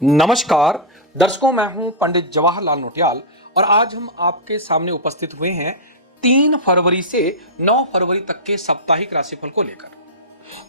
नमस्कार दर्शकों, मैं हूं पंडित जवाहरलाल नौटियाल और आज हम आपके सामने उपस्थित हुए हैं 3 फरवरी से 9 फरवरी तक के साप्ताहिक राशिफल को लेकर।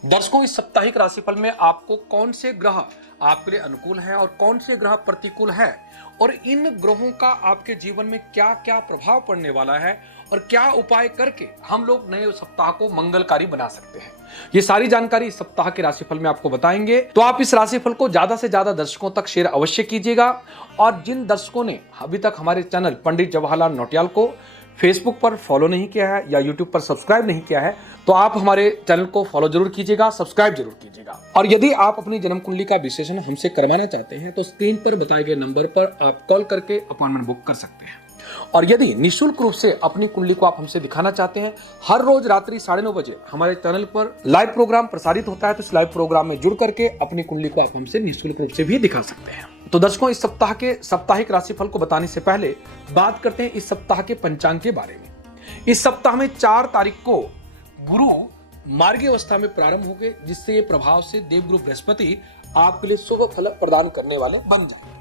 दर्शकों, इस साप्ताहिक राशिफल में आपको कौन से ग्रह आपके लिए अनुकूल हैं और कौन से ग्रह प्रतिकूल है और इन ग्रहों का आपके जीवन में क्या क्या प्रभाव पड़ने वाला है और क्या उपाय करके हम लोग नए सप्ताह को मंगलकारी बना सकते हैं, ये सारी जानकारी इस सप्ताह के राशिफल में आपको बताएंगे। तो आप इस राशिफल को ज्यादा से ज्यादा दर्शकों तक शेयर अवश्य कीजिएगा और जिन दर्शकों ने अभी तक हमारे चैनल पंडित जवाहरलाल नौटियाल को फेसबुक पर फॉलो नहीं किया है या यूट्यूब पर सब्सक्राइब नहीं किया है तो आप हमारे चैनल को फॉलो जरूर कीजिएगा, सब्सक्राइब जरूर कीजिएगा। और यदि आप अपनी जन्म कुंडली का विश्लेषण हमसे करवाना चाहते हैं तो स्क्रीन पर बताए गए नंबर पर आप कॉल करके अपॉइंटमेंट बुक कर सकते हैं। और यदि निःशुल्क रूप से अपनी कुंडली को आप हमसे दिखाना चाहते हैं, हर रोज रात्रि 9:30 बजे हमारे चैनल पर लाइव प्रोग्राम प्रसारित होता है, तो इस लाइव प्रोग्राम में जुड़ करके अपनी कुंडली को आप हमसे निःशुल्क रूप से भी दिखा सकते हैं। तो दर्शकों, इस सप्ताह के साप्ताहिक राशिफल को बताने से पहले बात करते हैं इस सप्ताह के पंचांग के बारे में। इस सप्ताह में 4 तारीख को गुरु मार्गी अवस्था में प्रारंभ होंगे, जिससे ये प्रभाव से देवगुरु बृहस्पति आपके लिए शुभ फल प्रदान करने वाले बन जाएंगे।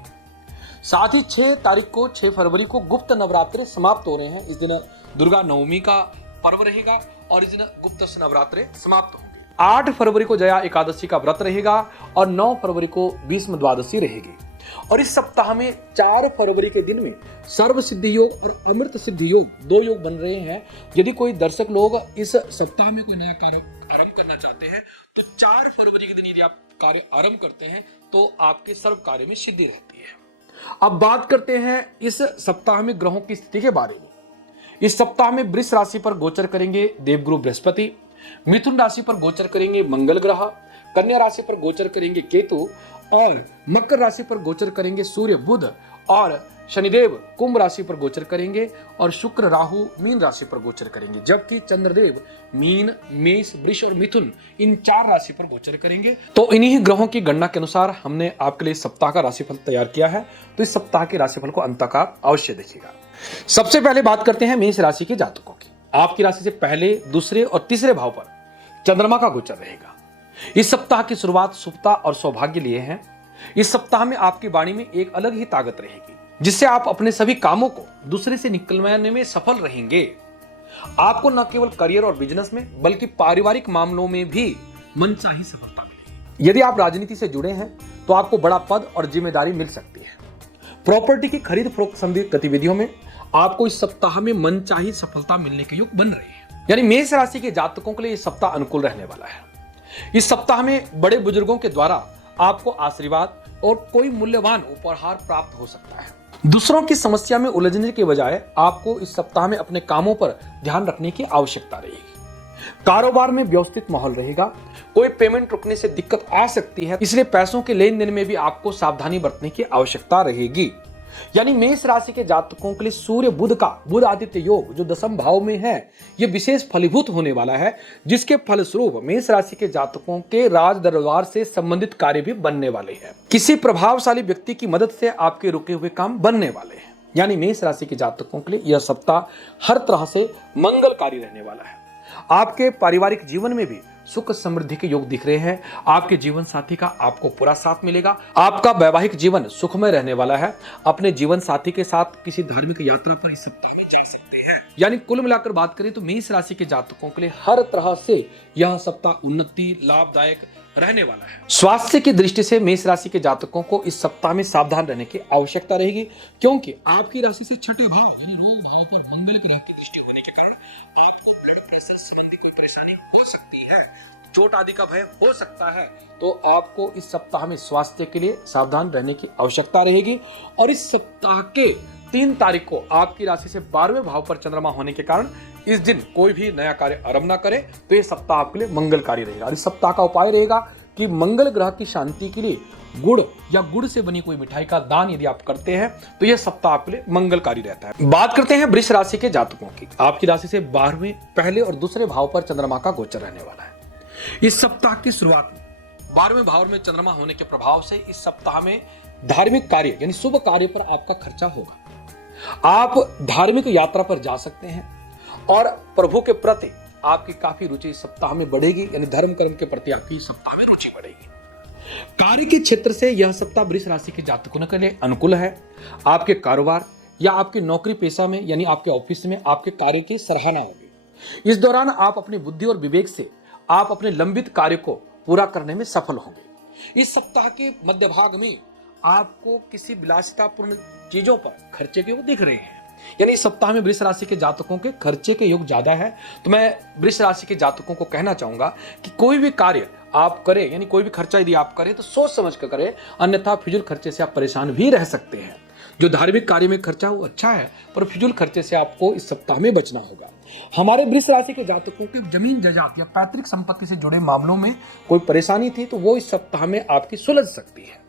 साथ ही 6 तारीख को 6 फरवरी को गुप्त नवरात्रे समाप्त हो रहे हैं। इस दिन दुर्गा नवमी का पर्व रहेगा और इस दिन गुप्त नवरात्रे समाप्त होंगे। 8 फरवरी को जया एकादशी का व्रत रहेगा और 9 फरवरी को भीष्म द्वादशी रहेगी। और इस सप्ताह में 4 फरवरी के दिन में सर्व सिद्धि योग और अमृत सिद्धि योग 2 योग बन रहे हैं। यदि कोई दर्शक लोग इस सप्ताह में कोई नया कार्य आरंभ करना चाहते हैं तो 4 फरवरी के दिन यदि आप कार्य आरंभ करते हैं तो आपके सर्व कार्य में सिद्धि रहती है। अब बात करते हैं इस सप्ताह में ग्रहों की स्थिति के बारे में। इस सप्ताह में वृष राशि पर गोचर करेंगे देवगुरु बृहस्पति, मिथुन राशि पर गोचर करेंगे मंगल ग्रह, कन्या राशि पर गोचर करेंगे केतु और मकर राशि पर गोचर करेंगे सूर्य बुध और शनिदेव कुंभ राशि पर गोचर करेंगे और शुक्र राहु मीन राशि पर गोचर करेंगे, जबकि चंद्रदेव मीन, मेष, वृष और मिथुन इन 4 राशि पर गोचर करेंगे। तो इन्हीं ग्रहों की गणना के अनुसार हमने आपके लिए सप्ताह का राशिफल तैयार किया है, तो इस सप्ताह के राशिफल को अंत तक आप अवश्य देखिएगा। सबसे पहले बात करते हैं मेष राशि के जातकों की। आपकी राशि से पहले, दूसरे और तीसरे भाव पर चंद्रमा का गोचर रहेगा। इस सप्ताह की शुरुआत शुभता और सौभाग्य लिए है। इस सप्ताह में आपकी वाणी में एक अलग ही ताकत रहेगी, जिससे आप अपने सभी कामों को दूसरे से निकलवाने में सफल रहेंगे। आपको न केवल करियर और बिजनेस में बल्कि पारिवारिक मामलों में भी मनचाही सफलता मिलेगी। यदि आप राजनीति से जुड़े हैं तो आपको बड़ा पद और जिम्मेदारी मिल सकती है। प्रॉपर्टी की खरीद फरोख्त संबंधी गतिविधियों में आपको इस सप्ताह में मनचाही सफलता मिलने के योग बन रहे हैं। यानी मेष राशि के जातकों के लिए इस सप्ताह अनुकूल रहने वाला है। इस सप्ताह में बड़े बुजुर्गों के द्वारा आपको आशीर्वाद और कोई मूल्यवान उपहार प्राप्त हो सकता है। दूसरों की समस्या में उलझने के बजाय आपको इस सप्ताह में अपने कामों पर ध्यान रखने की आवश्यकता रहेगी। कारोबार में व्यवस्थित माहौल रहेगा। कोई पेमेंट रुकने से दिक्कत आ सकती है, इसलिए पैसों के लेन देन में भी आपको सावधानी बरतने की आवश्यकता रहेगी। यानी मेष राशि के जातकों के लिए सूर्य बुध का बुध आदित्य योग जो 10वें भाव में है, यह विशेष फलीभूत होने वाला है, जिसके फलस्वरूप मेष राशि के जातकों के राज दरबार से संबंधित कार्य भी बनने वाले हैं। किसी प्रभावशाली व्यक्ति की मदद से आपके रुके हुए काम बनने वाले हैं। यानी मेष राशि के जातकों के लिए यह सप्ताह हर तरह से मंगलकारी रहने वाला है। आपके पारिवारिक जीवन में भी सुख समृद्धि के योग दिख रहे हैं। आपके जीवन साथी का आपको पूरा साथ मिलेगा। आपका वैवाहिक जीवन सुखमय रहने वाला है। अपने जीवन साथी के साथ किसी धार्मिक यात्रा पर इस सप्ताह में जा सकते हैं। यानी कुल मिलाकर बात करें तो मेष राशि के जातकों के लिए हर तरह से यह सप्ताह उन्नति लाभदायक रहने वाला है। स्वास्थ्य की दृष्टि से मेष राशि के जातकों को इस सप्ताह में सावधान रहने की आवश्यकता रहेगी, क्योंकि आपकी राशि से 6ठे भाव यानी रोग भाव पर मंगल ग्रह की दृष्टि होने के कारण आपको ब्लड प्रेशर संबंधी कोई परेशानी हो सकती है, चोट आदि का भय हो सकता है। तो आपको इस सप्ताह में स्वास्थ्य के लिए सावधान रहने की आवश्यकता रहेगी। और इस सप्ताह के 3 तारीख को आपकी राशि से 12वें भाव पर चंद्रमा होने के कारण इस दिन कोई भी नया कार्य आरंभ ना करें, तो ये सप्ताह आपके लिए मंगलकारी रहेगा। इस सप्ताह का उपाय रहेगा कि मंगल ग्रह की शांति के लिए गुड़ या गुड़ से बनी कोई मिठाई का दान यदि आप करते हैं तो यह सप्ताह आपके लिए मंगलकारी रहता है। बात करते हैं वृष राशि के जातकों की। आपकी राशि से 12वें, पहले और दूसरे भाव पर चंद्रमा का गोचर रहने वाला है। इस सप्ताह की शुरुआत में 12वें भाव में चंद्रमा होने के प्रभाव से इस सप्ताह में धार्मिक कार्य यानी शुभ कार्य पर आपका खर्चा होगा। आप धार्मिक यात्रा पर जा सकते हैं और प्रभु के प्रति आपकी काफी रुचि इस सप्ताह में बढ़ेगी। यानी धर्म कर्म के प्रति आपकी इस सप्ताह में रुचि बढ़ेगी। कार्य के क्षेत्र से यह सप्ताह वृष राशि के जातकों के लिए अनुकूल है। आपके कारोबार या आपके नौकरी पेशा में यानी आपके ऑफिस में आपके कार्य की सराहना होगी। इस दौरान आप अपनी बुद्धि और विवेक से आप अपने लंबित कार्य को पूरा करने में सफल होंगे। इस सप्ताह के मध्य भाग में आपको किसी विलासितापूर्ण चीजों पर खर्चे के योग दिख रहे हैं, यानी इस सप्ताह में वृष राशि के जातकों के खर्चे के योग ज्यादा है। तो मैं वृष राशि के जातकों को कहना चाहूंगा कि कोई भी कार्य आप करें, यानी कोई भी खर्चा यदि आप करें तो सोच समझ कर करें, अन्यथा फिजूल खर्चे से आप परेशान भी रह सकते हैं। जो धार्मिक कार्य में खर्चा वो अच्छा है, पर फिजूल खर्चे से आपको इस सप्ताह में बचना होगा। हमारे वृष राशि के जातकों के जमीन जायदाद या पैतृक संपत्ति से जुड़े मामलों में कोई परेशानी थी तो वो इस सप्ताह में आपकी सुलझ सकती है।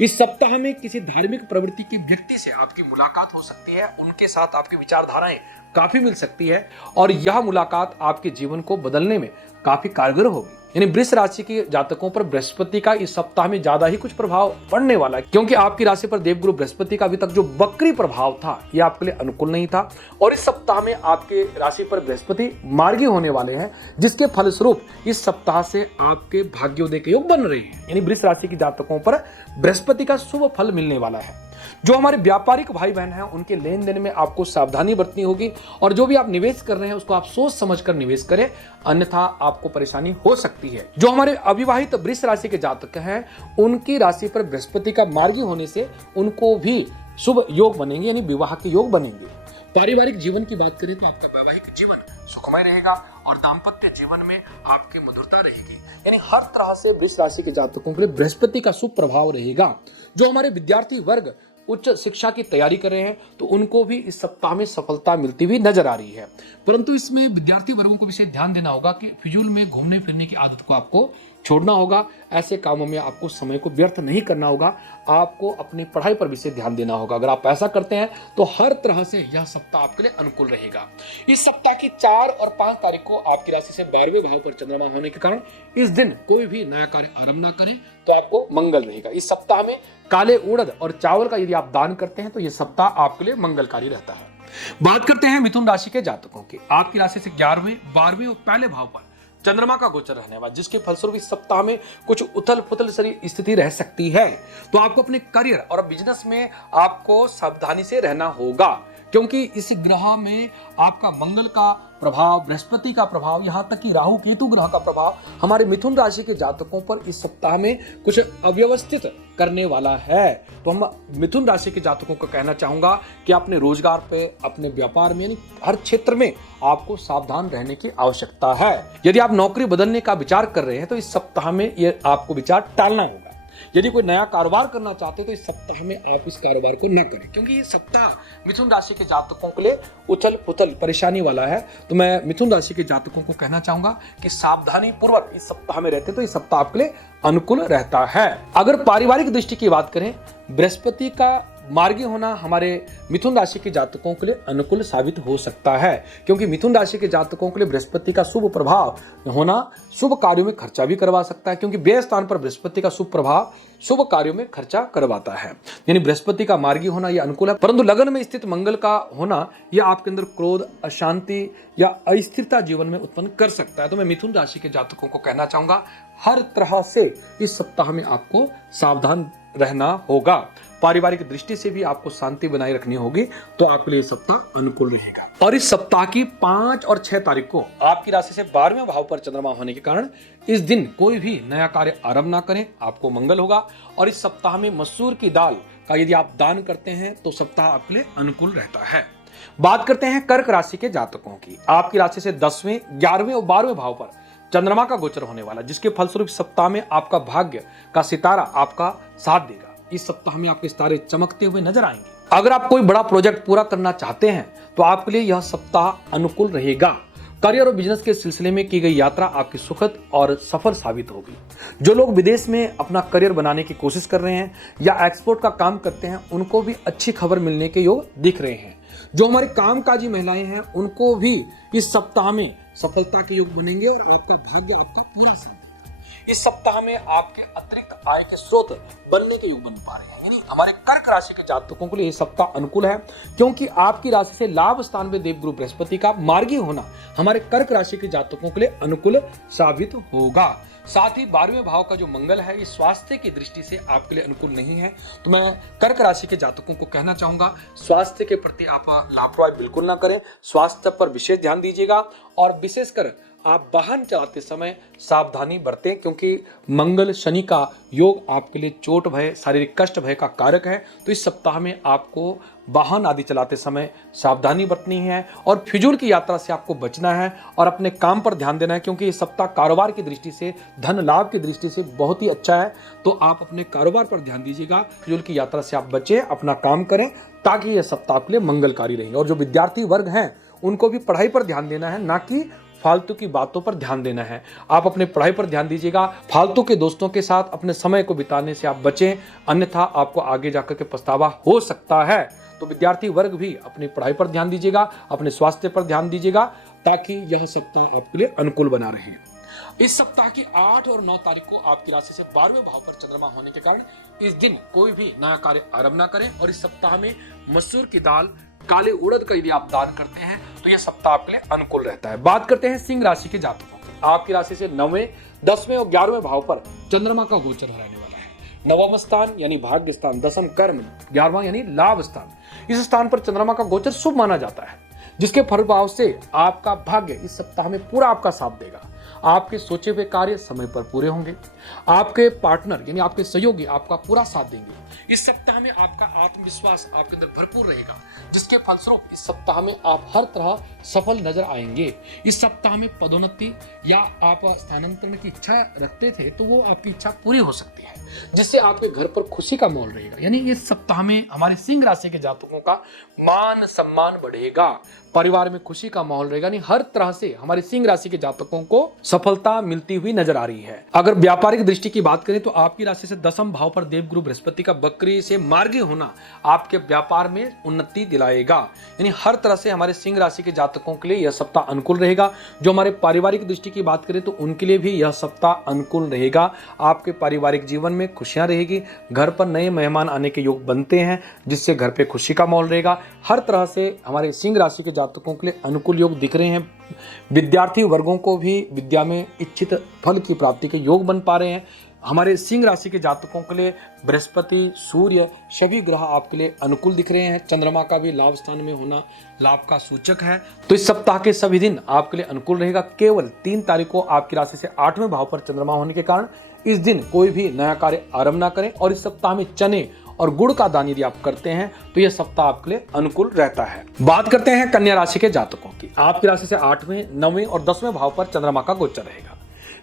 इस सप्ताह में किसी धार्मिक प्रवृत्ति के व्यक्ति से आपकी मुलाकात हो सकती है, उनके साथ आपकी विचारधाराएं काफी मिल सकती है और यह मुलाकात आपके जीवन को बदलने में काफी कारगर होगी। यानी वृष राशि के जातकों पर बृहस्पति का इस सप्ताह में ज्यादा ही कुछ प्रभाव पड़ने वाला है, क्योंकि आपकी राशि पर देवगुरु बृहस्पति का अभी तक जो वक्री प्रभाव था यह आपके लिए अनुकूल नहीं था और इस सप्ताह में आपके राशि पर बृहस्पति मार्गी होने वाले हैं, जिसके फलस्वरूप इस सप्ताह से आपके भाग्योदय के योग बन रहे हैं। यानी वृष राशि के जातकों पर बृहस्पति का शुभ फल मिलने वाला है। जो हमारे व्यापारिक भाई बहन हैं उनके लेन देन में आपको सावधानी बरतनी होगी और जो भी आप निवेश कर रहे हैं उसको आप सोच समझ कर निवेश करें, अन्यथा आपको परेशानी हो सकती है। जो हमारे अविवाहित वृष राशि के जातक हैं उनकी राशि पर बृहस्पति का मार्गी होने से उनको भी शुभ योग बनेंगे, यानी विवाह के योग बनेंगे। पारिवारिक जीवन की बात करें तो आपका वैवाहिक जीवन सुखमय रहेगा और दाम्पत्य जीवन में आपकी मधुरता रहेगी। यानी हर तरह से वृष राशि के जातकों के लिए बृहस्पति का शुभ प्रभाव रहेगा। जो हमारे विद्यार्थी वर्ग उच्च शिक्षा की तैयारी कर रहे हैं तो उनको भी इस सप्ताह में सफलता मिलती हुई नजर आ रही है, परंतु इसमें विद्यार्थी वर्गों को विशेष ध्यान देना होगा कि फिजूल में घूमने फिरने की आदत को आपको छोड़ना होगा। ऐसे कामों में आपको समय को व्यर्थ नहीं करना होगा, आपको अपनी पढ़ाई पर विशेष ध्यान देना होगा। अगर आप ऐसा करते हैं तो हर तरह से यह सप्ताह आपके लिए अनुकूल रहेगा। इस सप्ताह की 4 और 5 तारीख को आपकी राशि से 12वें भाव पर चंद्रमा होने के कारण इस दिन कोई भी नया कार्य आरंभ ना करें तो आपको मंगल रहेगा। इस सप्ताह में काले उड़द और चावल का यदि आप दान करते हैं तो यह सप्ताह आपके लिए मंगलकारी रहता है। बात करते हैं मिथुन राशि के जातकों की। आपकी राशि से 11वें, 12वें और पहले भाव पर चंद्रमा का गोचर रहने वाला, जिसके फलस्वरूप इस सप्ताह में कुछ उथल पुथल सी स्थिति रह सकती है। तो आपको अपने करियर और बिजनेस में आपको सावधानी से रहना होगा, क्योंकि इस ग्रह में आपका मंगल का प्रभाव, बृहस्पति का प्रभाव, यहाँ तक कि राहु केतु ग्रह का प्रभाव हमारे मिथुन राशि के जातकों पर इस सप्ताह में कुछ अव्यवस्थित करने वाला है। तो हम मिथुन राशि के जातकों को कहना चाहूंगा कि अपने रोजगार पे, अपने व्यापार में, यानी हर क्षेत्र में आपको सावधान रहने की आवश्यकता है। यदि आप नौकरी बदलने का विचार कर रहे हैं तो इस सप्ताह में ये आपको विचार टालना होगा। यदि कोई नया कारोबार करना चाहते हैं तो इस सप्ताह में आप इस कारोबार को न करें, क्योंकि ये सप्ताह मिथुन राशि के जातकों के लिए उथल पुथल परेशानी वाला है। तो मैं मिथुन राशि के जातकों को कहना चाहूंगा कि सावधानी पूर्वक इस सप्ताह में रहते हैं तो इस सप्ताह आपके लिए अनुकूल रहता है। अगर पारिवारिक दृष्टि की बात करें, बृहस्पति का मार्गी होना हमारे मिथुन राशि के जातकों के लिए अनुकूल साबित हो सकता है, क्योंकि मिथुन राशि के जातकों के लिए बृहस्पति का शुभ प्रभाव होना शुभ कार्यों में खर्चा भी करवा सकता है, क्योंकि व्यय स्थान पर बृहस्पति का शुभ प्रभाव शुभ कार्यों में खर्चा करवाता है। यानी बृहस्पति का मार्गी होना यह अनुकूल है, परंतु लगन में स्थित मंगल का होना यह आपके अंदर क्रोध, अशांति या अस्थिरता जीवन में उत्पन्न कर सकता है। तो मैं मिथुन राशि के जातकों को कहना चाहूंगा हर तरह से इस सप्ताह में आपको सावधान रहना होगा। पारिवारिक दृष्टि से भी आपको शांति बनाए रखनी होगी, तो आपके लिए सप्ताह अनुकूल रहेगा। और इस सप्ताह की 5 और 6 तारीख को आपकी राशि से 12वें भाव पर चंद्रमा होने के कारण इस दिन कोई भी नया कार्य आरंभ ना करें, आपको मंगल होगा। और इस सप्ताह में मसूर की दाल का यदि आप दान करते हैं तो सप्ताह आपके लिए अनुकूल रहता है। बात करते हैं कर्क राशि के जातकों की। आपकी राशि से 10वें, 11वें और 12वें भाव पर चंद्रमा का गोचर होने वाला, जिसके फलस्वरूप सप्ताह में आपका भाग्य का सितारा आपका साथ देगा। इस सप्ताह में आपके सितारे चमकते हुए नजर आएंगे। अगर आप कोई बड़ा प्रोजेक्ट पूरा करना चाहते हैं तो आपके लिए यह सप्ताह अनुकूल रहेगा। करियर और बिजनेस के सिलसिले में की गई यात्रा आपकी सुखद और सफल साबित होगी। जो लोग विदेश में अपना करियर बनाने की कोशिश कर रहे हैं या एक्सपोर्ट का काम करते हैं, उनको भी अच्छी खबर मिलने के योग दिख रहे हैं। जो हमारी कामकाजी महिलाएं हैं उनको भी इस सप्ताह में सफलता के योग बनेंगे और आपका भाग्य आपका पूरा साथ देगा। इस सप्ताह में आपके अतिरिक्त आय के स्रोत बनने के योग बन पा रहे हैं। यानी हमारे कर्क राशि के जातकों के लिए यह सप्ताह अनुकूल है, क्योंकि आपकी राशि से लाभ स्थान में देवगुरु बृहस्पति का मार्गी होना हमारे कर्क राशि के जातकों के लिए अनुकूल साबित होगा। साथ ही 12वें भाव का जो मंगल है ये स्वास्थ्य की दृष्टि से आपके लिए अनुकूल नहीं है। तो मैं कर्क राशि के जातकों को कहना चाहूंगा, स्वास्थ्य के प्रति आप लापरवाही बिल्कुल ना करें, स्वास्थ्य पर विशेष ध्यान दीजिएगा और विशेषकर आप वाहन चलाते समय सावधानी बरतें, क्योंकि मंगल शनि का योग आपके लिए चोट भय, शारीरिक कष्ट भय का कारक है। तो इस सप्ताह में आपको वाहन आदि चलाते समय सावधानी बरतनी है और फिजूल की यात्रा से आपको बचना है और अपने काम पर ध्यान देना है, क्योंकि ये सप्ताह कारोबार की दृष्टि से, धन लाभ की दृष्टि से बहुत ही अच्छा है। तो आप अपने कारोबार पर ध्यान दीजिएगा, फिजूल की यात्रा से आप बचें, अपना काम करें, ताकि यह सप्ताह आपके लिए मंगलकारी रहे। और जो विद्यार्थी वर्ग हैं उनको भी पढ़ाई पर ध्यान देना है, ना कि फालतू की बातों पर ध्यान देना है। आप अपने पढ़ाई पर ध्यान दीजिएगा, फालतू के दोस्तों के साथ अपने समय को बिताने से आप बचें, अन्यथा आपको आगे जाकर के पछतावा हो सकता है। तो विद्यार्थी वर्ग भी अपनी पढ़ाई पर ध्यान दीजिएगा, अपने स्वास्थ्य पर ध्यान दीजिएगा, ताकि यह सप्ताह आपके लिए अनुकूल बना रहे। इस सप्ताह की 8 और 9 तारीख को आपकी राशि से 12वें भाव पर चंद्रमा होने के कारण इस दिन कोई भी नया कार्य आरंभ न करें। और इस सप्ताह में मसूर की दाल, काले उड़द का यदि आप दान करते हैं तो यह सप्ताह आपके लिए अनुकूल रहता है। बात करते हैं सिंह राशि के जातकों की। आपकी राशि से 9वें, 10वें और 11वें भाव पर चंद्रमा का गोचर रहने वाला है। 9वां स्थान यानी भाग्य स्थान, 10वां कर्म, 11वां यानी लाभ स्थान, इस स्थान पर चंद्रमा का गोचर शुभ माना जाता है, जिसके प्रभाव से आपका भाग्य इस सप्ताह में पूरा आपका साथ देगा। आपके सोचे हुए कार्य समय पर पूरे होंगे, आपके पार्टनर यानी आपके सहयोगी आपका पूरा साथ देंगे। इस सप्ताह में आपका आत्मविश्वास आपके अंदर भरपूर रहेगा, जिसके फलस्वरूप इस सप्ताह में आप हर तरह सफल नजर आएंगे। इस सप्ताह में पदोन्नति या आप स्थानांतरण की इच्छा रखते थे तो वो आपकी इच्छा पूरी हो सकती है, जिससे आपके घर पर खुशी का माहौल रहेगा। यानी इस सप्ताह में हमारे सिंह राशि के जातकों का मान सम्मान बढ़ेगा, परिवार में खुशी का माहौल रहेगा। यानी हर तरह से हमारे सिंह राशि के जातकों को सफलता मिलती हुई नजर आ रही है। अगर व्यापारिक दृष्टि की बात करें तो आपकी राशि से 10वें भाव पर देवगुरु बृहस्पति का बकरी से मार्गी होना आपके व्यापार में उन्नति दिलाएगा। यानी हर तरह से हमारे सिंह राशि के जातकों के लिए यह सप्ताह अनुकूल रहेगा। जो हमारे पारिवारिक दृष्टि की बात करें तो उनके लिए भी यह सप्ताह अनुकूल रहेगा। आपके पारिवारिक जीवन में खुशियां रहेगी, घर पर नए मेहमान आने के योग बनते हैं, जिससे घर पे खुशी का माहौल रहेगा। हर तरह से हमारे सिंह राशि के जातकों के लिए अनुकूल योग दिख रहे हैं। विद्यार्थी वर्गों को भी विद्या में इच्छित फल की प्राप्ति के योग बन पा रहे हैं। हमारे सिंह राशि के जातकों के लिए बृहस्पति, सूर्य, सभी ग्रह आपके लिए अनुकूल दिख रहे हैं। चंद्रमा का भी लाभ स्थान में होना लाभ का सूचक है। तो इस सप्ताह के सभी दिन आपके लिए अनुकूल रहेगा। केवल 3 तारीख को आपकी राशि से 8वें भाव पर चंद्रमा होने के कारण इस दिन कोई भी नया कार्य आरंभ ना करें। और इस सप्ताह में चने और गुड़ का दान यदि आप करते हैं तो यह सप्ताह आपके लिए अनुकूल रहता है। बात करते हैं कन्या राशि के जातकों की। आपकी राशि से 8वें, 9वें और 10वें भाव पर चंद्रमा का गोचर रहेगा,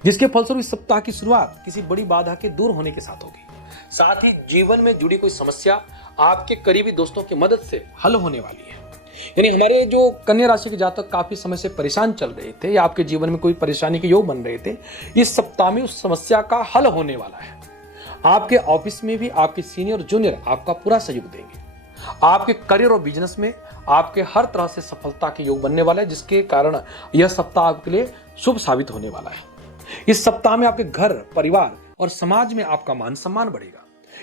जिसके फलस्वरूप इस सप्ताह की शुरुआत किसी बड़ी बाधा के दूर होने के साथ होगी। साथ ही जीवन में जुड़ी कोई समस्या आपके करीबी दोस्तों की मदद से हल होने वाली है। यानी हमारे जो कन्या राशि के जातक काफी समय से परेशान चल रहे थे या आपके जीवन में कोई परेशानी के योग बन रहे थे, इस सप्ताह में उस समस्या का हल होने वाला है। आपके ऑफिस में भी आपके सीनियर जूनियर आपका पूरा सहयोग देंगे। आपके करियर और बिजनेस में आपके हर तरह से सफलता के योग बनने वाला है, जिसके कारण यह सप्ताह आपके लिए शुभ साबित होने वाला है। इस सप्ताह में आपके घर, परिवार और समाज में आपका मान सम्मान बढ़ेगा।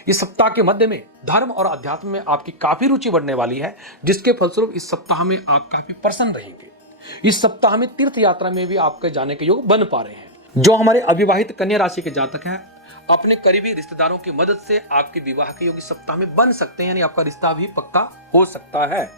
इस सप्ताह के मध्य में धर्म और अध्यात्म में आपकी काफी रुचि बढ़ने वाली है, जिसके फलस्वरूप इस सप्ताह में आप काफी प्रसन्न रहेंगे। इस सप्ताह में तीर्थ यात्रा में भी आपके जाने के योग बन पा रहे हैं। जो हमारे अविवाहित कन्या राशि के जातक हैं, अपने करीबी रिश्तेदारों की मदद से आपके विवाह के योग इस सप्ताह में बन सकते हैं। यानी आपका रिश्ता भी पक्का हो सकता है।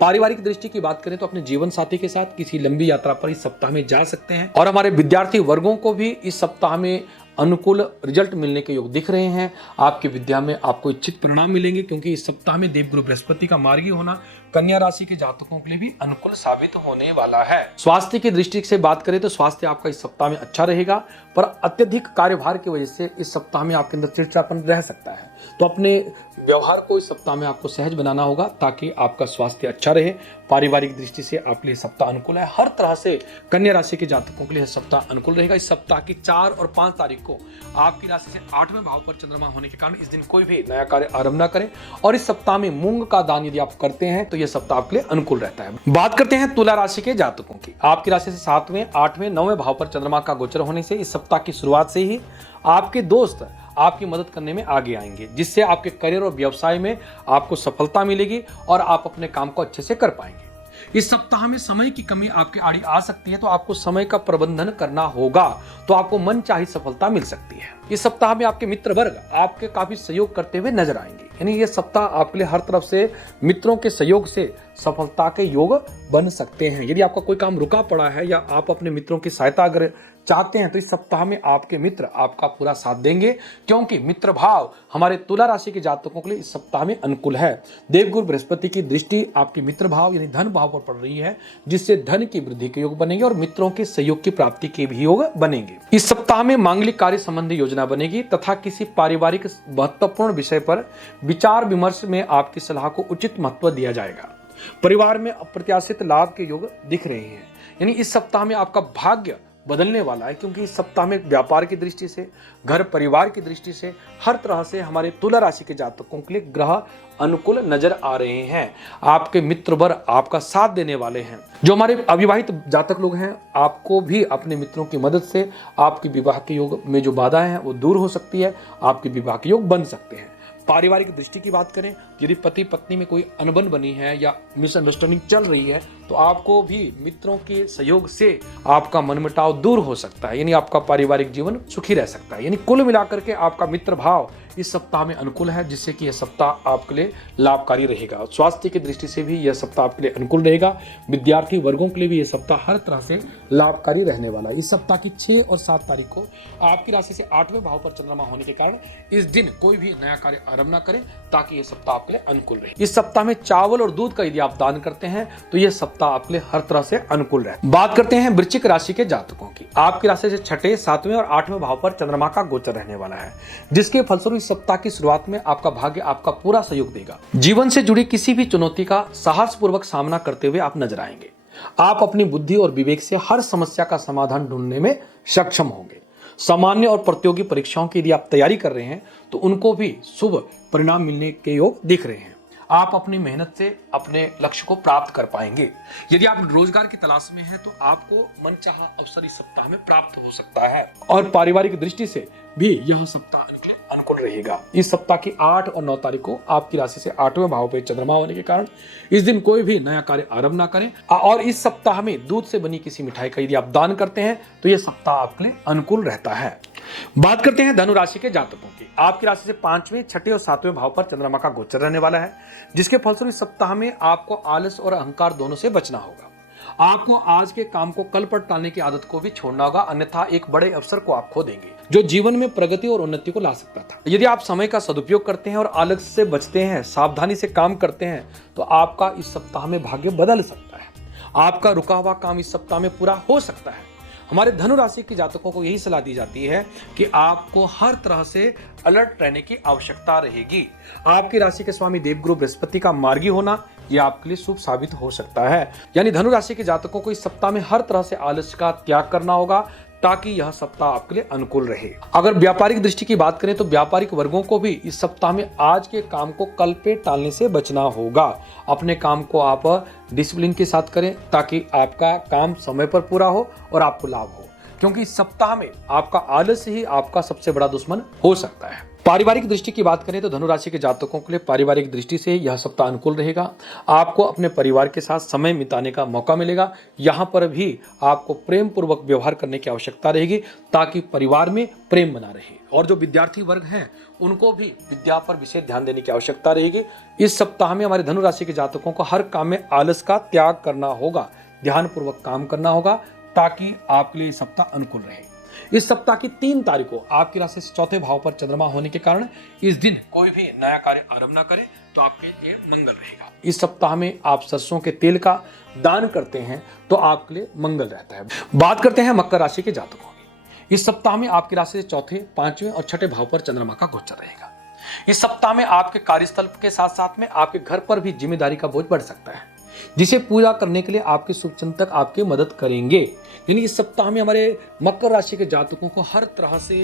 पारिवारिक दृष्टि की बात करें तो अपने जीवन साथी के साथ किसी लंबी यात्रा पर इस सप्ताह में जा सकते हैं। और हमारे विद्यार्थी वर्गों को भी इस सप्ताह में अनुकूल रिजल्ट मिलने के योग दिख रहे हैं। आपकी विद्या में आपको इच्छित परिणाम मिलेंगे, क्योंकि इस सप्ताह में देवगुरु बृहस्पति का मार्गी होना कन्या राशि के जातकों के लिए भी अनुकूल साबित होने वाला है। स्वास्थ्य की दृष्टि से बात करें तो स्वास्थ्य आपका इस सप्ताह में अच्छा रहेगा, पर अत्यधिक कार्यभार की वजह से इस सप्ताह में आपके अंदर चिड़चिड़ापन रह सकता है। तो अपने व्यवहार को इस सप्ताह में आपको सहज बनाना होगा, ताकि आपका स्वास्थ्य अच्छा रहे। पारिवारिक दृष्टि से आपके लिए सप्ताह अनुकूल है। हर तरह से कन्या राशि के जातकों के लिए सप्ताह अनुकूल रहेगा। इस सप्ताह की 4 और 5 तारीख को आपकी राशि से 8वें भाव पर चंद्रमा होने के कारण इस दिन कोई भी नया कार्य आरंभ न करें। और इस सप्ताह में मूंग का दान यदि आप करते हैं तो यह सप्ताह आपके लिए अनुकूल रहता है। बात करते हैं तुला राशि के जातकों की। आपकी राशि से 7वें, 8वें, 9वें भाव पर चंद्रमा का गोचर होने से इस सप्ताह की शुरुआत से ही आपके दोस्त आपकी मदद करने में आगे आएंगे, जिससे आपके करियर और व्यवसाय में आपको सफलता मिलेगी और आप अपने काम को अच्छे से कर पाएंगे। इस सप्ताह में समय की कमी आपके आड़ी आ सकती है, तो आपको समय का प्रबंधन करना होगा, तो आपको मनचाही सफलता मिल सकती है। इस सप्ताह में आपके मित्र वर्ग आपके काफी सहयोग करते हुए नजर आएंगे, यानी ये सप्ताह आपके लिए हर तरफ से मित्रों के सहयोग से सफलता के योग बन सकते हैं। यदि आपका कोई काम रुका पड़ा है या आप अपने मित्रों की सहायता अगर चाहते हैं, तो इस सप्ताह में आपके मित्र आपका पूरा साथ देंगे, क्योंकि मित्र भाव हमारे तुला राशि के जातकों के लिए इस सप्ताह में अनुकूल है। देवगुरु बृहस्पति की दृष्टि आपके मित्र भाव यानी धन भाव पर पड़ रही है, जिससे धन की वृद्धि के योग बनेंगे और मित्रों के सहयोग की प्राप्ति के भी योग बनेंगे। इस सप्ताह में मांगलिक कार्य संबंधी योजना बनेगी तथा किसी पारिवारिक महत्वपूर्ण विषय पर विचार विमर्श में आपकी सलाह को उचित महत्व दिया जाएगा। परिवार में अप्रत्याशित लाभ के योग दिख रहे हैं, यानी इस सप्ताह में आपका भाग्य बदलने वाला है, क्योंकि इस सप्ताह में व्यापार की दृष्टि से, घर परिवार की दृष्टि से, हर तरह से हमारे तुला राशि के जातकों के लिए ग्रह अनुकूल नजर आ रहे हैं। आपके मित्र वर्ग आपका साथ देने वाले हैं। जो हमारे अविवाहित जातक लोग हैं, आपको भी अपने मित्रों की मदद से आपके विवाह के योग में जो बाधाएं हैं वो दूर हो सकती है, आपके विवाह के योग बन सकते हैं। पारिवारिक दृष्टि की बात करें, यदि पति पत्नी में कोई अनबन बनी है या मिसअंडरस्टैंडिंग चल रही है, तो आपको भी मित्रों के सहयोग से आपका मनमुटाव दूर हो सकता है, यानी आपका पारिवारिक जीवन सुखी रह सकता है। यानी कुल मिलाकर के आपका मित्र भाव इस सप्ताह में अनुकूल है, जिससे कि यह सप्ताह आपके लिए लाभकारी रहेगा। स्वास्थ्य की दृष्टि से भी यह सप्ताह आपके लिए अनुकूल रहेगा। विद्यार्थी वर्गों के लिए भी यह सप्ताह हर तरह से लाभकारी रहने वाला है। इस सप्ताह की 6 और 7 तारीख को आपकी राशि से 8वें भाव पर चंद्रमा होने के कारण इस दिन कोई भी नया कार्य आरंभ न करें, ताकि यह सप्ताह आपके लिए अनुकूल रहे। इस सप्ताह में चावल और दूध का यदि आप दान करते हैं, तो यह सप्ताह आपके लिए हर तरह से अनुकूल रहे। बात करते हैं वृश्चिक राशि के जातकों की। आपकी राशि से 6, 7वें और 8वें भाव पर चंद्रमा का गोचर रहने वाला है, जिसके फलस्वरूप इस सप्ताह की शुरुआत में आपका भाग्य आपका पूरा सहयोग देगा। जीवन से जुड़ी किसी भी चुनौती का साहसपूर्वक सामना करते हुए आप नजर आएंगे। आप अपनी बुद्धि और विवेक से हर समस्या का समाधान ढूंढने में सक्षम होंगे। सामान्य और प्रतियोगी परीक्षाओं की यदि आप तैयारी कर रहे हैं, तो उनको भी शुभ परिणाम मिलने के योग दिख रहे हैं। आप अपनी मेहनत से अपने लक्ष्य को प्राप्त कर पाएंगे। यदि आप रोजगार की तलाश में हैं, तो आपको मनचाहा अवसर इस सप्ताह में प्राप्त हो सकता है, और पारिवारिक दृष्टि से भी यह सप्ताह अनुकूल रहेगा। इस सप्ताह की 8 और 9 तारीख को आपकी राशि से 8वें भाव पर चंद्रमा होने के कारण इस दिन कोई भी नया कार्य आरंभ ना करें, और इस सप्ताह में दूध से बनी किसी मिठाई का यदि आप दान करते हैं, तो यह सप्ताह आपके लिए अनुकूल रहता है। बात करते हैं धनु राशि के जातकों की। आपकी राशि से 5वें, 6ठे और 7वें भाव पर चंद्रमा का गोचर रहने वाला है, जिसके फलस्वरूप इस सप्ताह में आपको आलस और अहंकार दोनों से बचना होगा। आपको आज के काम को कल पर टालने की आदत को भी छोड़ना होगा, अन्यथा एक बड़े अवसर को आप खो देंगे, जो जीवन में प्रगति और उन्नति को ला सकता था। यदि आप समय का सदुपयोग करते हैं और आलस से बचते हैं, सावधानी से काम करते हैं, तो आपका इस सप्ताह में भाग्य बदल सकता है। आपका रुका हुआ काम इस सप्ताह में पूरा हो सकता है। हमारे धनु राशि के जातकों को यही सलाह दी जाती है कि आपको हर तरह से अलर्ट रहने की आवश्यकता रहेगी। आपकी राशि के स्वामी देवगुरु बृहस्पति का मार्गी होना यह आपके लिए शुभ साबित हो सकता है। यानी धनु राशि के जातकों को इस सप्ताह में हर तरह से आलस्य का त्याग करना होगा, ताकि यह सप्ताह आपके लिए अनुकूल रहे। अगर व्यापारिक दृष्टि की बात करें, तो व्यापारिक वर्गों को भी इस सप्ताह में आज के काम को कल पे टालने से बचना होगा। अपने काम को आप डिसिप्लिन के साथ करें, ताकि आपका काम समय पर पूरा हो और आपको लाभ हो, क्योंकि इस सप्ताह में आपका आलस्य ही आपका सबसे बड़ा दुश्मन हो सकता है। पारिवारिक दृष्टि की बात करें, तो धनु राशि के जातकों के लिए पारिवारिक दृष्टि से यह सप्ताह अनुकूल रहेगा। आपको अपने परिवार के साथ समय बिताने का मौका मिलेगा। यहाँ पर भी आपको प्रेम पूर्वक व्यवहार करने की आवश्यकता रहेगी, ताकि परिवार में प्रेम बना रहे। और जो विद्यार्थी वर्ग हैं, उनको भी विद्या पर विशेष ध्यान देने की आवश्यकता रहेगी। इस सप्ताह में हमारे धनु राशि के जातकों को हर काम में आलस का त्याग करना होगा, ध्यान पूर्वक काम करना होगा, ताकि आपके लिए सप्ताह अनुकूल रहे। इस सप्ताह की 3 तारीख को आपकी राशि से 4थे भाव पर चंद्रमा होने के कारण इस दिन कोई भी नया कार्य आरंभ ना करें, तो आपके लिए मंगल रहेगा। इस सप्ताह में आप सरसों के तेल का दान करते हैं, तो आपके लिए मंगल रहता है। बात करते हैं मकर राशि के जातकों की। इस सप्ताह में आपकी राशि से 4थे, 5वें और 6ठे भाव पर चंद्रमा का गोचर रहेगा। इस सप्ताह में आपके कार्यस्थल के साथ साथ में आपके घर पर भी जिम्मेदारी का बोझ बढ़ सकता है, जिसे पूरा करने के लिए आपके शुभचिंतक आपकी मदद करेंगे। यानी इस सप्ताह में हमारे मकर राशि के जातकों को हर तरह से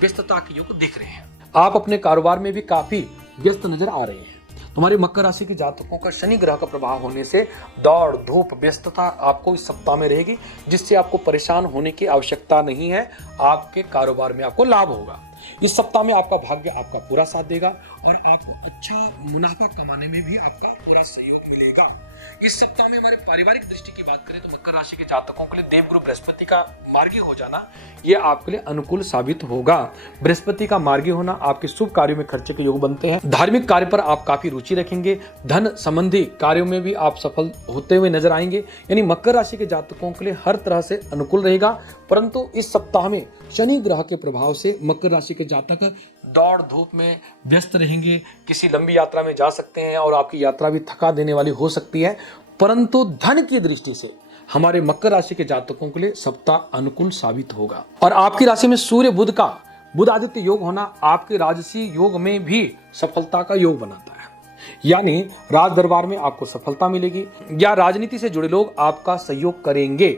व्यस्तता के योग दिख रहे हैं। आप अपने कारोबार में भी काफी व्यस्त नजर आ रहे हैं। तुम्हारे मकर राशि के जातकों का शनि ग्रह का प्रभाव होने से दौड़ धूप व्यस्तता आपको इस सप्ताह में रहेगी, जिससे आपको परेशान होने की आवश्यकता नहीं है। आपके कारोबार में आपको लाभ होगा। इस सप्ताह में आपका भाग्य आपका पूरा साथ देगा और आपको अच्छा मुनाफा कमाने में भी आपका पूरा सहयोग मिलेगा। इस सप्ताह में हमारे पारिवारिक दृष्टि की बात करें तो मकर राशि के जातकों के लिए देवगुरु बृहस्पति का मार्गी हो जाना ये आपके लिए अनुकूल साबित होगा। बृहस्पति का मार्गी होना आपके शुभ कार्यों में खर्चे के योग बनते हैं। धार्मिक कार्य पर आप काफी रुचि रखेंगे। धन संबंधी कार्यों में भी आप सफल होते हुए नजर आएंगे। यानी मकर राशि के जातकों के लिए हर तरह से अनुकूल रहेगा। परंतु इस सप्ताह में शनि ग्रह के प्रभाव से मकर राशि के जातक दौड़ धूप में व्यस्त रहेंगे। किसी लंबी यात्रा में जा सकते हैं और आपकी यात्रा भी थका देने वाली हो सकती है। परंतु धन की दृष्टि से हमारे मकर राशि के जातकों के लिए सप्ताह अनुकूल साबित होगा। और आपकी राशि में सूर्य बुध का बुध आदित्य योग होना आपके राजसी योग में भी सफलता का योग बनाता है। यानी राज दरबार में आपको सफलता मिलेगी या राजनीति से जुड़े लोग आपका सहयोग करेंगे।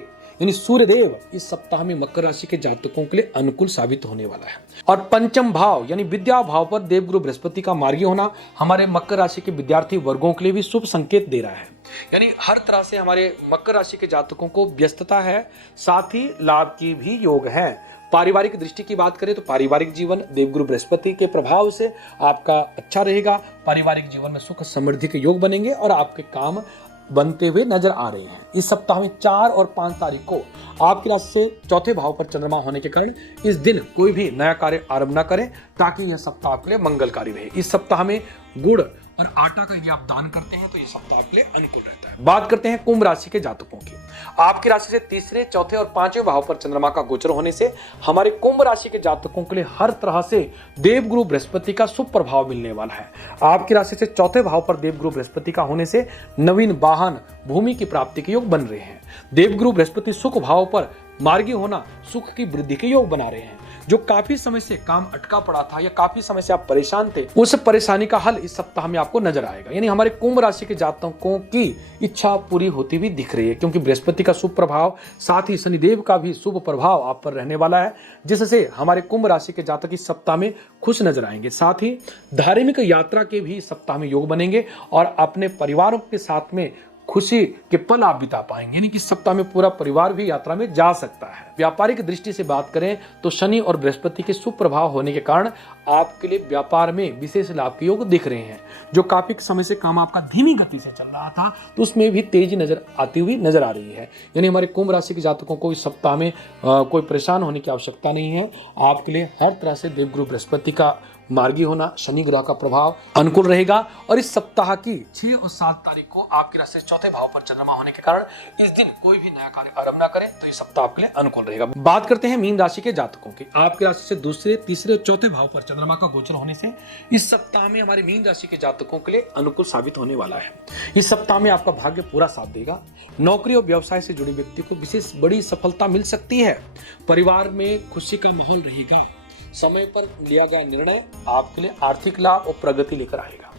यानी सूर्यदेव इस सप्ताह में मकर राशि के जातकों के लिए अनुकूल साबित होने वाला है। और पंचम भाव यानी विद्या भाव पर देवगुरु बृहस्पति का मार्गी होना हमारे मकर राशि के विद्यार्थी वर्गों के लिए भी शुभ संकेत दे रहा है। यानी हर तरह से हमारे मकर राशि के जातकों को व्यस्तता है, साथ ही लाभ की भी योग है। पारिवारिक दृष्टि की बात करें तो पारिवारिक जीवन देवगुरु बृहस्पति के प्रभाव से आपका अच्छा रहेगा। पारिवारिक जीवन में सुख समृद्धि के योग बनेंगे और आपके काम बनते हुए नजर आ रहे हैं। इस सप्ताह में 4 और 5 तारीख को आपकी राशि से चौथे भाव पर चंद्रमा होने के कारण इस दिन कोई भी नया कार्य आरंभ न करें ताकि यह सप्ताह आपके लिए मंगलकारी रहे। इस सप्ताह में गुड़ और आटा का यदि आप दान करते हैं तो ये सप्ताह आपके लिए अनुकूल रहता है। बात करते हैं कुंभ राशि के जातकों की। आपकी राशि से तीसरे, चौथे और 5वें भाव पर चंद्रमा का गोचर होने से हमारे कुंभ राशि के जातकों के लिए हर तरह से देवगुरु बृहस्पति का शुभ प्रभाव मिलने वाला है। आपकी राशि से चौथे भाव पर देवगुरु बृहस्पति का होने से नवीन वाहन, भूमि की प्राप्ति के योग बन रहे हैं। देवगुरु बृहस्पति सुख भाव पर मार्गी होना सुख की वृद्धि के योग बना रहे हैं। जो काफी समय से काम अटका पड़ा था या काफी समय से आप परेशान थे, उस परेशानी का हल इस सप्ताह में आपको नजर आएगा। यानी हमारे कुंभ राशि के जातकों की इच्छा पूरी होती हुई दिख रही है, क्योंकि बृहस्पति का शुभ प्रभाव साथ ही शनिदेव का भी शुभ प्रभाव आप पर रहने वाला है, जिससे हमारे कुंभ राशि के जातक इस सप्ताह में खुश नजर आएंगे। साथ ही धार्मिक यात्रा के भी इस सप्ताह में योग बनेंगे और अपने परिवारों के साथ में खुशी के पल आप बिता पाएंगे। यानी कि सप्ताह में पूरा परिवार भी यात्रा में जा सकता है। व्यापारिक दृष्टि से बात करें तो शनि और बृहस्पति के शुभ प्रभाव होने के कारण आपके लिए व्यापार में विशेष लाभ के योग दिख रहे हैं। जो काफी समय से काम आपका धीमी गति से चल रहा था तो उसमें भी तेजी नजर आती हुई नजर आ रही है। यानी हमारे कुंभ राशि के जातकों को इस सप्ताह में कोई परेशान होने की आवश्यकता नहीं है। आपके लिए हर तरह से देवगुरु बृहस्पति का मार्गी होना, शनि ग्रह का प्रभाव अनुकूल रहेगा। और इस सप्ताह की 6 और 7 तारीख को आपकी राशि से चौथे भाव पर चंद्रमा होने के कारण इस दिन कोई भी नया कार्य आरंभ न करें तो ये सप्ताह आपके लिए अनुकूल रहेगा। बात करते हैं मीन राशि के जातकों की। आपकी राशि से दूसरे, तीसरे और चौथे भाव पर चंद्रमा का गोचर होने से इस सप्ताह में हमारे मीन राशि के जातकों के लिए अनुकूल साबित होने वाला है। इस सप्ताह में आपका भाग्य पूरा साथ देगा। नौकरी और व्यवसाय से जुड़े व्यक्ति को विशेष बड़ी सफलता मिल सकती है। परिवार में खुशी का माहौल रहेगा। समय पर लिया गया निर्णय आपके लिए आर्थिक लाभ और प्रगति लेकर आएगा।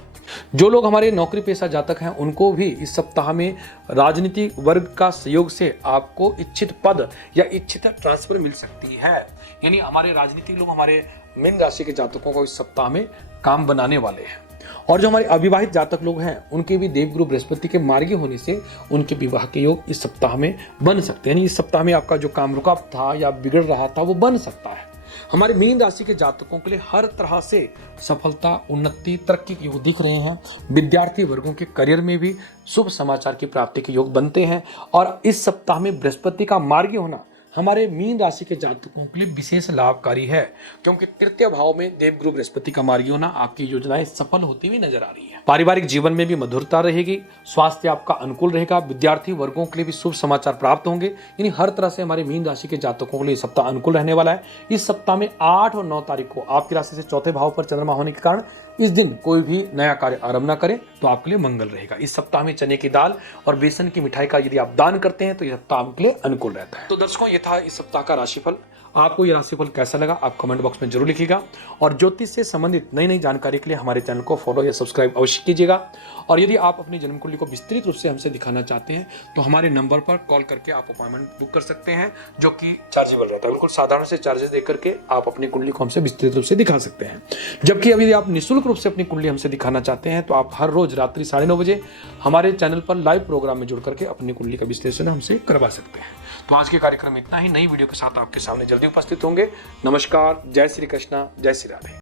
जो लोग हमारे नौकरी पेशा जातक हैं उनको भी इस सप्ताह में राजनीतिक वर्ग का सहयोग से आपको इच्छित पद या इच्छित ट्रांसफर मिल सकती है। यानी हमारे राजनीतिक लोग हमारे मीन राशि के जातकों को इस सप्ताह में काम बनाने वाले हैं। और जो हमारे अविवाहित जातक लोग हैं उनके भी देवगुरु बृहस्पति के मार्गी होने से उनके विवाह के योग इस सप्ताह में बन सकते हैं। इस सप्ताह में आपका जो काम रुका था या बिगड़ रहा था वो बन सकता है। हमारे मीन राशि के जातकों के लिए हर तरह से सफलता, उन्नति, तरक्की के योग दिख रहे हैं। विद्यार्थी वर्गों के करियर में भी शुभ समाचार की प्राप्ति के योग बनते हैं। और इस सप्ताह में बृहस्पति का मार्गी होना हमारे मीन राशि के जातकों के लिए विशेष लाभकारी है, क्योंकि तृतीय भाव में देवगुरु बृहस्पति का मार्गी होना आपकी योजनाएं सफल होती हुई नजर आ रही है। पारिवारिक जीवन में भी मधुरता रहेगी। स्वास्थ्य आपका अनुकूल रहेगा। विद्यार्थी वर्गों के लिए भी शुभ समाचार प्राप्त होंगे। यानी हर तरह से हमारे मीन राशि के जातकों के लिए सप्ताह अनुकूल रहने वाला है। इस सप्ताह में 8 और 9 तारीख को आपकी राशि से चौथे भाव पर चंद्रमा होने के कारण इस दिन कोई भी नया कार्य आरंभ न करें तो आपके लिए मंगल रहेगा। इस सप्ताह में चने की दाल और बेसन की मिठाई का यदि आप दान करते हैं तो यह सप्ताह आपके लिए अनुकूल रहता है। तो दर्शकों, ये था इस सप्ताह का राशिफल। आपको ये राशिफल कैसा लगा आप कमेंट बॉक्स में जरूर लिखिएगा। और ज्योतिष से संबंधित नई नई जानकारी के लिए हमारे चैनल को फॉलो या सब्सक्राइब अवश्य कीजिएगा। और यदि आप अपनी जन्म कुंडली को विस्तृत रूप से हमसे दिखाना चाहते हैं तो हमारे नंबर पर कॉल करके आप अपॉइंटमेंट बुक कर सकते हैं, जो कि चार्जेबल रहता है। बिल्कुल साधारण से चार्जेस दे करके आप अपनी कुंडली को हमसे विस्तृत रूप से दिखा सकते हैं। जबकि यदि आप निःशुल्क रूप से अपनी कुंडली हमसे दिखाना चाहते हैं तो आप हर रोज रात्रि 9:30 बजे हमारे चैनल पर लाइव प्रोग्राम में जुड़ करके अपनी कुंडली का विश्लेषण हमसे करवा सकते हैं। तो आज के कार्यक्रम में इतना ही। नई वीडियो के साथ आपके सामने जल्दी उपस्थित होंगे। नमस्कार, जय श्री कृष्णा, जय श्री राधे।